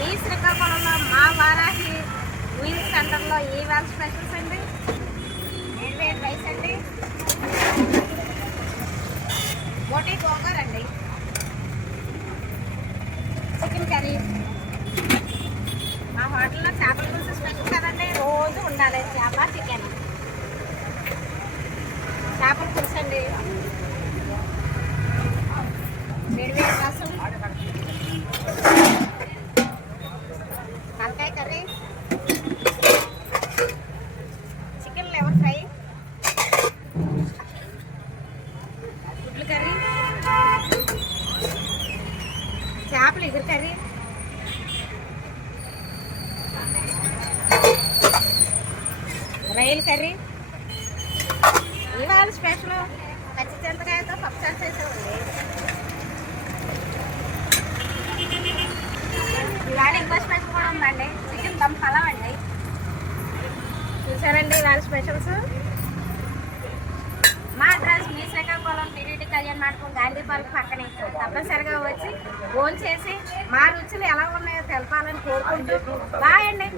మీ శ్రీకాకుళంలో మా వారాహి మీల్ సెంటర్లో ఈవేళ స్పెషల్స్ అండి. వేడి రైస్ అండి, బోటీ గోంగూర అండి, చికెన్ కర్రీ. మా హోటల్లో చేపల పులుసు స్పెషల్ కదండి, రోజు ఉండాలి చేప చికెన్. చేపల పులుసు అండి, వేడి రసం, తలకాయ కర్రీ, చికెన్ లివర్ ఫ్రై, గుడ్లు కర్రీ, చేపల ఎగురు కర్రీ, రొయ్యల కర్రీ. ఇవాళ స్పెషల్ పచ్చి చింతకాయతో పప్పుచారు చేసామండి. ఇవాళ ఇంకో స్పెషల్ కూడా ఉందండి, చికెన్ దమ్ పలావ్ అండి. చూసారండి ఇవాళ స్పెషల్స్. మా అడ్రస్ మీ శ్రీకాకుళం టీటీడీ కళ్యాణ్ మండపం గాంధీ పార్క్ పక్కనే. తప్పనిసరిగా వచ్చి ఫోన్ చేసి మా రుచులు ఎలా ఉన్నాయో తెలపాలని కోరుకుంటూ బాయ్ అండి.